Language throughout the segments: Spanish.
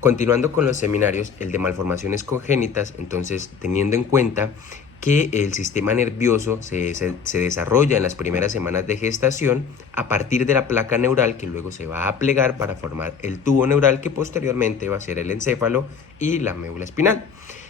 Continuando con los seminarios, el de malformaciones congénitas, entonces teniendo en cuenta que el sistema nervioso se desarrolla en las primeras semanas de gestación a partir de la placa neural que luego se va a plegar para formar el tubo neural que posteriormente va a ser el encéfalo y la médula espinal.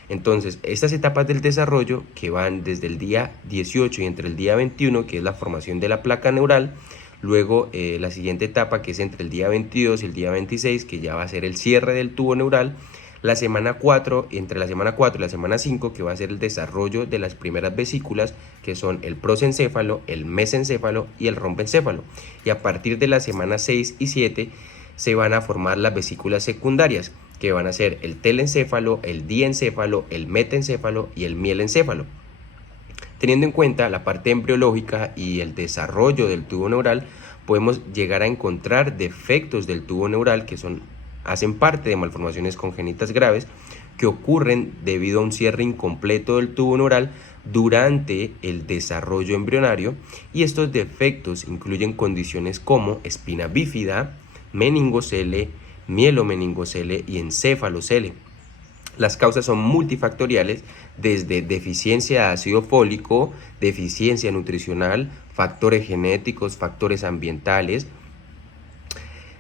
Entonces, estas etapas del desarrollo que van desde el día 18 y entre el día 21, que es la formación de la placa neural, luego la siguiente etapa que es entre el día 22 y el día 26, que ya va a ser el cierre del tubo neural, la semana 4, entre la semana 4 y la semana 5, que va a ser el desarrollo de las primeras vesículas, que son el prosencéfalo, el mesencéfalo y el rombencéfalo. Y a partir de la semana 6 y 7 se van a formar las vesículas secundarias, que van a ser el telencéfalo, el diencéfalo, el metencéfalo y el mielencéfalo. Teniendo en cuenta la parte embriológica y el desarrollo del tubo neural, podemos llegar a encontrar defectos del tubo neural que hacen parte de malformaciones congénitas graves que ocurren debido a un cierre incompleto del tubo neural durante el desarrollo embrionario, y estos defectos incluyen condiciones como espina bífida, meningocele, mielomeningocele y encéfalocele. Las causas son multifactoriales, desde deficiencia de ácido fólico, deficiencia nutricional, factores genéticos, factores ambientales,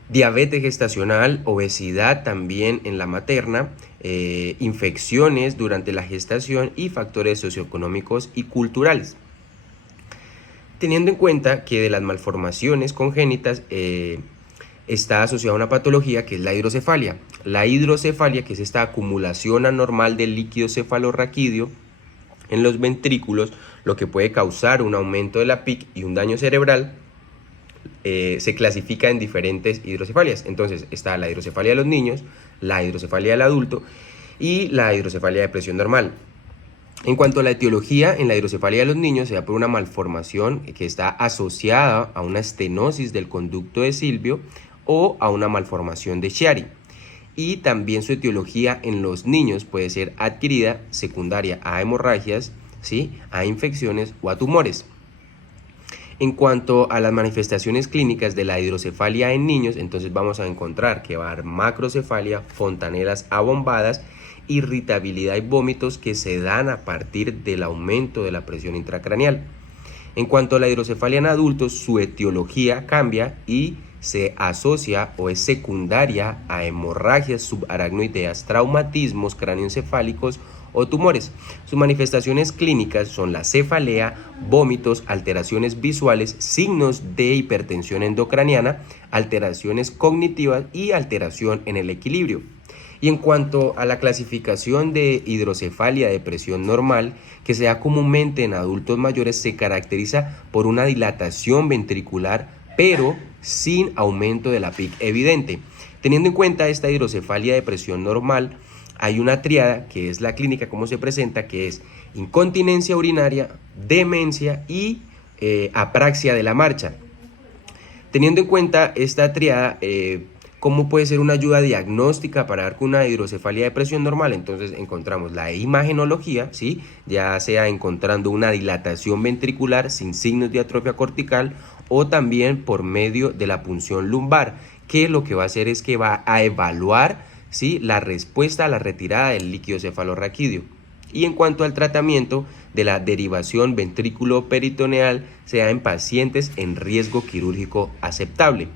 diabetes gestacional, obesidad también en la materna, infecciones durante la gestación y factores socioeconómicos y culturales. Teniendo en cuenta que de las malformaciones congénitas está asociada a una patología que es la hidrocefalia. La hidrocefalia, que es esta acumulación anormal de líquido cefalorraquídeo en los ventrículos, lo que puede causar un aumento de la PIC y un daño cerebral, se clasifica en diferentes hidrocefalias. Entonces está la hidrocefalia de los niños, la hidrocefalia del adulto y la hidrocefalia de presión normal. En cuanto a la etiología, en la hidrocefalia de los niños se da por una malformación que está asociada a una estenosis del conducto de Silvio o a una malformación de Chiari. Y también su etiología en los niños puede ser adquirida, secundaria a hemorragias, ¿sí?, a infecciones o a tumores. En cuanto a las manifestaciones clínicas de la hidrocefalia en niños, entonces vamos a encontrar que va a haber macrocefalia, fontanelas abombadas, irritabilidad y vómitos que se dan a partir del aumento de la presión intracraneal. En cuanto a la hidrocefalia en adultos, su etiología cambia y se asocia o es secundaria a hemorragias subaracnoideas, traumatismos cráneoencefálicos o tumores. Sus manifestaciones clínicas son la cefalea, vómitos, alteraciones visuales, signos de hipertensión endocraniana, alteraciones cognitivas y alteración en el equilibrio. Y en cuanto a la clasificación de hidrocefalia de presión normal, que se da comúnmente en adultos mayores, se caracteriza por una dilatación ventricular, pero sin aumento de la PIC evidente. Teniendo en cuenta esta hidrocefalia de presión normal, hay una triada que es la clínica como se presenta, que es incontinencia urinaria, demencia y apraxia de la marcha. Teniendo en cuenta esta triada, ¿cómo puede ser una ayuda diagnóstica para dar con una hidrocefalia de presión normal? Entonces encontramos la imagenología, ¿sí?, ya sea encontrando una dilatación ventricular sin signos de atrofia cortical o también por medio de la punción lumbar, que lo que va a hacer es que va a evaluar, ¿sí?, la respuesta a la retirada del líquido cefalorraquídeo. Y en cuanto al tratamiento de la derivación ventrículo-peritoneal, se da en pacientes en riesgo quirúrgico aceptable.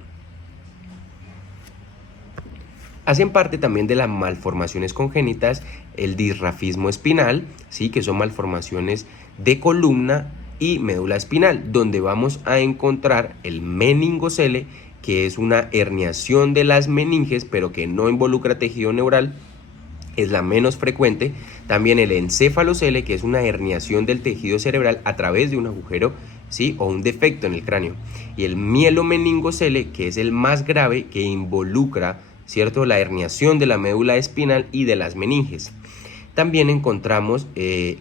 Hacen parte también de las malformaciones congénitas el disrafismo espinal, ¿sí?, que son malformaciones de columna y médula espinal, donde vamos a encontrar el meningocele, que es una herniación de las meninges, pero que no involucra tejido neural, es la menos frecuente. También el encéfalocele, que es una herniación del tejido cerebral a través de un agujero, ¿sí?, o un defecto en el cráneo. Y el mielomeningocele, que es el más grave, que involucra, ¿cierto?, la herniación de la médula espinal y de las meninges. También encontramos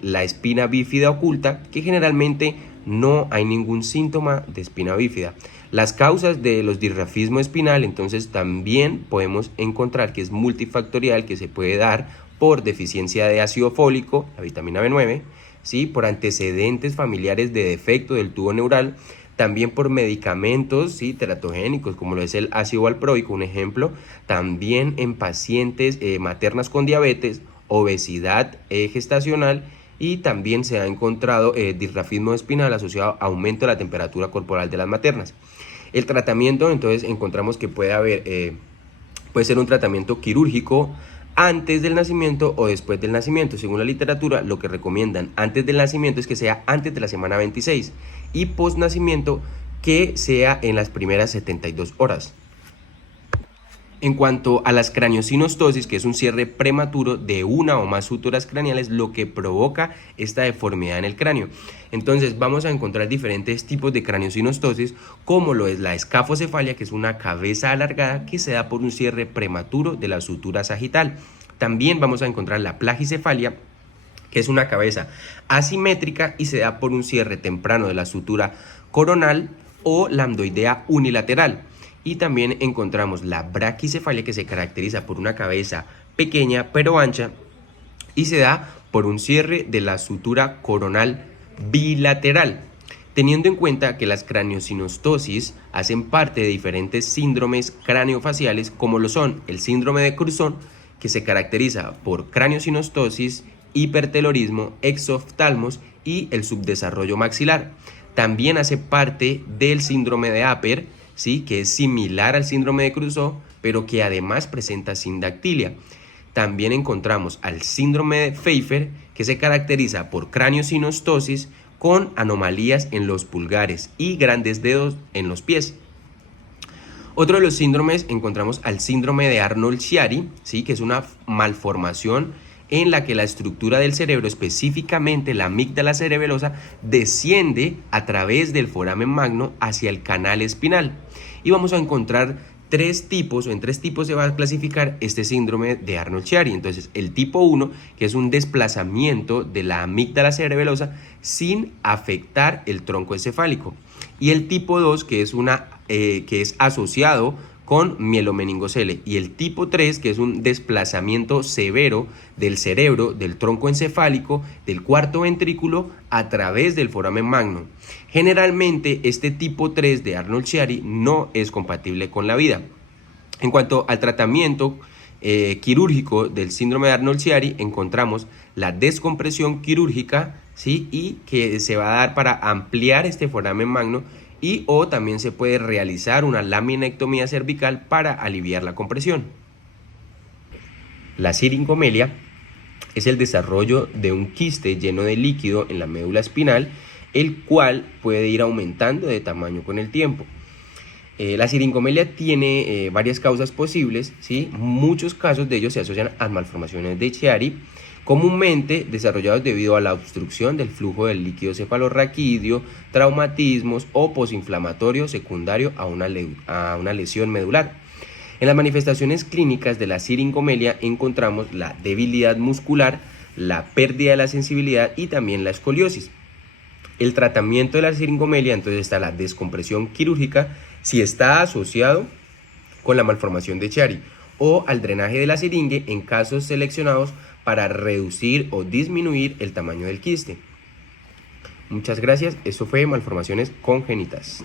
la espina bífida oculta, que generalmente no hay ningún síntoma de espina bífida. Las causas de los disrafismo espinal, entonces también podemos encontrar que es multifactorial, que se puede dar por deficiencia de ácido fólico, la vitamina B9, ¿sí?, por antecedentes familiares de defecto del tubo neural, también por medicamentos, ¿sí?, teratogénicos, como lo es el ácido valproico, un ejemplo, también en pacientes maternas con diabetes, obesidad gestacional, y también se ha encontrado disrafismo espinal asociado a aumento de la temperatura corporal de las maternas. El tratamiento, entonces, encontramos que puede ser un tratamiento quirúrgico antes del nacimiento o después del nacimiento. Según la literatura, lo que recomiendan antes del nacimiento es que sea antes de la semana 26 y post nacimiento que sea en las primeras 72 horas. En cuanto a las craniosinostosis, que es un cierre prematuro de una o más suturas craneales, lo que provoca esta deformidad en el cráneo. Entonces vamos a encontrar diferentes tipos de craniosinostosis, como lo es la escafocefalia, que es una cabeza alargada que se da por un cierre prematuro de la sutura sagital. También vamos a encontrar la plagicefalia, que es una cabeza asimétrica y se da por un cierre temprano de la sutura coronal o lambdoidea unilateral. Y también encontramos la braquicefalia, que se caracteriza por una cabeza pequeña pero ancha y se da por un cierre de la sutura coronal bilateral. Teniendo en cuenta que las craniosinostosis hacen parte de diferentes síndromes craneofaciales, como lo son el síndrome de Cruzón, que se caracteriza por craniosinostosis, hipertelorismo, exoftalmos y el subdesarrollo maxilar. También hace parte del síndrome de Apert, ¿sí?, que es similar al síndrome de Cruzón, pero que además presenta sindactilia. También encontramos al síndrome de Pfeiffer, que se caracteriza por craniosinostosis con anomalías en los pulgares y grandes dedos en los pies. Otro de los síndromes, encontramos al síndrome de Arnold-Chiari, ¿sí?, que es una malformación en la que la estructura del cerebro, específicamente la amígdala cerebelosa, desciende a través del foramen magno hacia el canal espinal. Y vamos a encontrar tres tipos, o en tres tipos se va a clasificar este síndrome de Arnold-Chiari. Entonces, el tipo 1, que es un desplazamiento de la amígdala cerebelosa sin afectar el tronco encefálico. Y el tipo 2, que es asociado con mielomeningocele, y el tipo 3, que es un desplazamiento severo del cerebro, del tronco encefálico, del cuarto ventrículo a través del foramen magno. Generalmente este tipo 3 de Arnold-Chiari no es compatible con la vida. En cuanto al tratamiento quirúrgico del síndrome de Arnold-Chiari, encontramos la descompresión quirúrgica, ¿sí?, y que se va a dar para ampliar este foramen magno, o también se puede realizar una laminectomía cervical para aliviar la compresión. La siringomelia es el desarrollo de un quiste lleno de líquido en la médula espinal, el cual puede ir aumentando de tamaño con el tiempo. La siringomelia tiene varias causas posibles, ¿sí? Muchos casos de ellos se asocian a malformaciones de Chiari, comúnmente desarrollados debido a la obstrucción del flujo del líquido cefalorraquídeo, traumatismos o posinflamatorio secundario a una lesión medular. En las manifestaciones clínicas de la siringomelia encontramos la debilidad muscular, la pérdida de la sensibilidad y también la escoliosis. El tratamiento de la siringomelia, entonces, está la descompresión quirúrgica si está asociado con la malformación de Chiari, o al drenaje de la siringe en casos seleccionados para reducir o disminuir el tamaño del quiste. Muchas gracias, eso fue malformaciones congénitas.